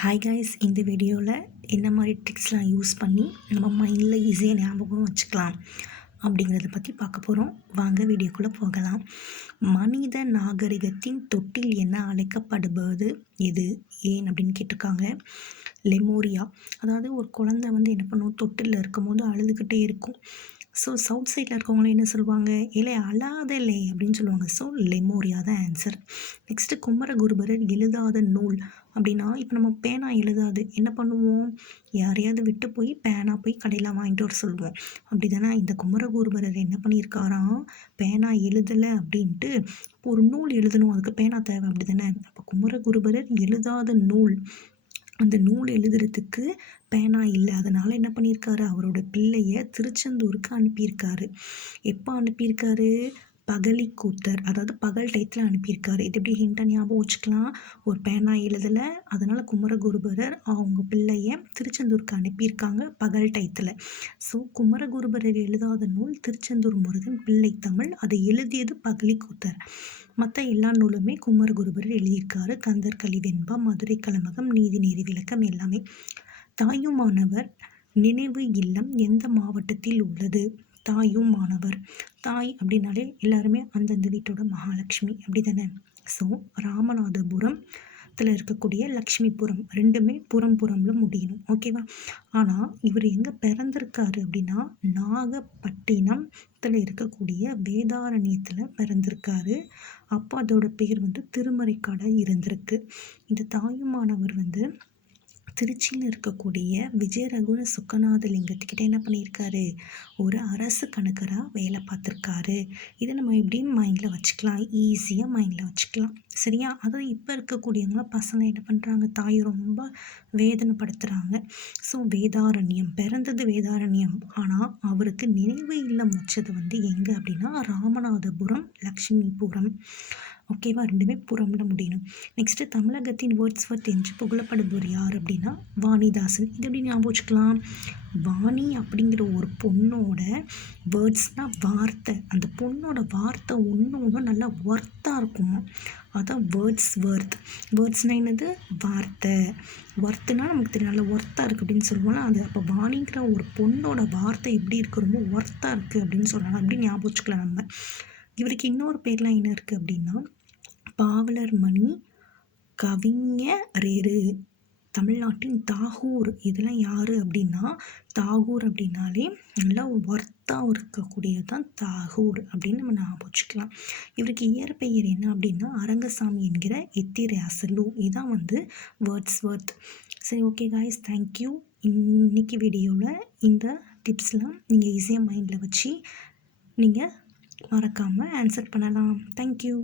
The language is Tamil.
ஹாய் கைஸ், இந்த வீடியோவில் என்ன மாதிரி ட்ரிக்ஸ்லாம் யூஸ் பண்ணி நம்ம மைண்டில் ஈஸியாக ஞாபகம் வச்சுக்கலாம் அப்படிங்கிறத பற்றி பார்க்க போகிறோம். வாங்க வீடியோக்குள்ளே போகலாம். மனித நாகரிகத்தின் தொட்டில் என அழைக்கப்படுவது எது, ஏன் அப்படின்னு கேட்டிருக்காங்க. லெமோரியா. அதாவது ஒரு குழந்தை என்ன பண்ணும், தொட்டிலில் இருக்கும்போது அழுதுகிட்டே இருக்கும். ஸோ சவுத் சைடில் இருக்கவங்களும் என்ன சொல்லுவாங்க, இல்லை அழாதலே அப்படின்னு சொல்லுவாங்க. ஸோ லெமோரியா தான் ஆன்சர். நெக்ஸ்ட்டு குமரகுருபரர் எழுதாத நூல் அப்படின்னா, இப்போ நம்ம பேனா எழுதாது என்ன பண்ணுவோம், யாரையாவது விட்டு போய் பேனா போய் கடையில் வாங்கிட்டு வர சொல்லுவோம். அப்படி தானே இந்த குமரகுருபரர் என்ன பண்ணியிருக்காராம், பேனா எழுதலை அப்படின்ட்டு ஒரு நூல் எழுதணும், அதுக்கு பேனா தேவை அப்படி தானே. அப்போ குமரகுருபரர் எழுதாத நூல், அந்த நூல் எழுதுறதுக்கு பேனா இல்லை. அதனால் என்ன பண்ணியிருக்காரு, அவரோட பிள்ளையை திருச்செந்தூருக்கு அனுப்பியிருக்காரு. எப்போ அனுப்பியிருக்காரு, பகலிக்கூத்தர், அதாவது பகல் டயத்தில் அனுப்பியிருக்காரு. இது எப்படி ஹிண்ட்டாக ஞாபகம் வச்சுக்கலாம். ஒரு பேனா எழுதலை, அதனால் குமரகுருபரர் அவங்க பிள்ளையை திருச்செந்தூருக்கு அனுப்பியிருக்காங்க பகல் டயத்தில். ஸோ குமரகுருபரர் எழுதாத நூல் திருச்செந்தூர் முருகன் பிள்ளை தமிழ், அதை எழுதியது பகலிக்கூத்தர். மற்ற எல்லா நூலுமே குமரகுருபரர் எழுதியிருக்காரு. கந்தர் கலிவெண்பா, மதுரை கலமகம், நீதி நேரி விளக்கம் எல்லாமே. தாயுமானவர் நினைவு இல்லம் எந்த மாவட்டத்தில் உள்ளது. தாயுமானவர், தாய் அப்படின்னாலே எல்லாருமே அந்தந்த வீட்டோட மகாலட்சுமி அப்படி தானே. ஸோ ராமநாதபுரத்தில் இருக்கக்கூடிய லக்ஷ்மிபுரம், ரெண்டுமே புறம்ல முடியணும், ஓகேவா. ஆனால் இவர் எங்கே பிறந்திருக்காரு அப்படின்னா, நாகப்பட்டினத்தில் இருக்கக்கூடிய வேதாரண்யத்தில் பிறந்திருக்காரு. அப்போ அதோட பேர் திருமறைக்காடாக இருந்திருக்கு. இந்த தாயுமானவர் திருச்சியில் இருக்கக்கூடிய விஜயரகுண சுக்கநாதலிங்கத்துக்கிட்ட என்ன பண்ணியிருக்காரு, ஒரு அரசு கணக்கராக வேலை பார்த்துருக்காரு. இதை நம்ம எப்படின்னு மைண்டில் வச்சுக்கலாம், ஈஸியாக மைண்டில் வச்சுக்கலாம், சரியா. அதுவும் இப்போ இருக்கக்கூடியவங்களாம் பசங்க என்ன பண்ணுறாங்க, தாயை ரொம்ப வேதனைப்படுத்துகிறாங்க. ஸோ வேதாரண்யம், பிறந்தது வேதாரண்யம், ஆனால் அவருக்கு நினைவு இல்லம் வச்சது எங்கே அப்படின்னா ராமநாதபுரம், லக்ஷ்மிபுரம், ஓகேவா. ரெண்டுமே புறம்ல முடியணும். நெக்ஸ்ட்டு தமிழகத்தின் வேர்ட்ஸ்வர்த் என்று புகழப்படுபவர் யார் அப்படின்னா வாணிதாசன். இது எப்படி ஞாபகம் வச்சுக்கலாம், வாணி அப்படிங்கிற ஒரு பொண்ணோட வேர்ட்ஸ்னால் வார்த்தை, அந்த பொண்ணோட வார்த்தை ஒன்று நல்லா ஒர்த்தாக இருக்குமா, அதான் வேர்ட்ஸ்னால் என்னது, வார்த்தை. ஒர்த்துனா நமக்கு தெரியும், நல்லா ஒர்த்தாக இருக்குது அப்படின்னு சொல்லுவோம்ல, அது அப்போ வாணிங்கிற ஒரு பொண்ணோட வார்த்தை எப்படி இருக்குது, ரொம்ப ஒர்த்தாக இருக்குது அப்படின்னு சொல்லலாம். அப்படி ஞாபகம் வச்சுக்கலாம் நம்ம. இவருக்கு இன்னொரு பேர்லாம் என்ன இருக்குது அப்படின்னா பாவலர் மணி, கவிஞரேறு, தமிழ்நாட்டின் தாகூர். இதெல்லாம் யார் அப்படின்னா, தாகூர் அப்படின்னாலே நல்லா ஒர்த்தாக இருக்கக்கூடியது தான் தாகூர் அப்படின்னு நம்ம ஞாபகம் வச்சுக்கலாம். இவருக்கு இயற்பெயர் என்ன அப்படின்னா அரங்கசாமி என்கிற எத்திராசலு. இதான் வேர்ட்ஸ்வர்த். சரி, ஓகே காய்ஸ், தேங்க்யூ. இன்னைக்கு வீடியோவில் இந்த டிப்ஸ்லாம் நீங்கள் ஈஸியாக மைண்டில் வச்சு நீங்கள் மறக்காமல் ஆன்சர் பண்ணலாம். தேங்க்யூ.